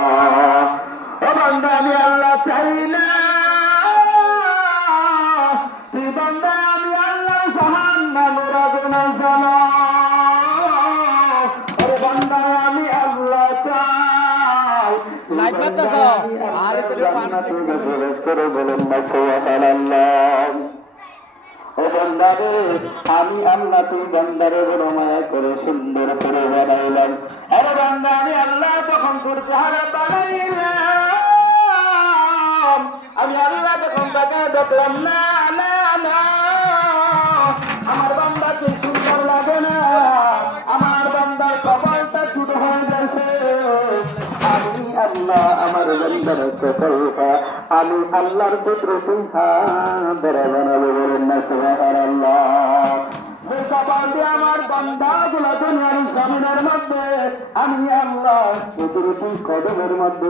ও বান্দা আমি আল্লাহ চাই না, তুই বান্দা আমি আল্লাহ জাহান্নামের আগুনে জ্বালা। ও বান্দা আমি আল্লাহ চাই, লাইট মারতেছ আর এত প্রবেশ করে বলেন না সুবহানাল্লাহ। ও বান্দারে আমি আল্লাহ তুই বান্দারে বড় মায়া করে সুন্দর করে বানাইলাম। আরে বান্দা আমি আল্লাহ যখন তোর চেহারা বানাইলাম, আমি আল্লাহ যখন তাকে দেখলাম না না না আমার বান্দাকে সুন্দর লাগে না, আমার বান্দার কপালটা ছোট হয়ে গেছে। আমি আল্লাহ আমার বান্দার কপালটা আমি আল্লাহর পুত্র সিংহাদরে বানাবো বলেন না সুবহানাল্লাহ। যে কপাল দিয়ে আমার বান্দা গুলা দুনিয়ার জমিনের মধ্যে আমি আল্লাহ কুদরতি কদমের মধ্যে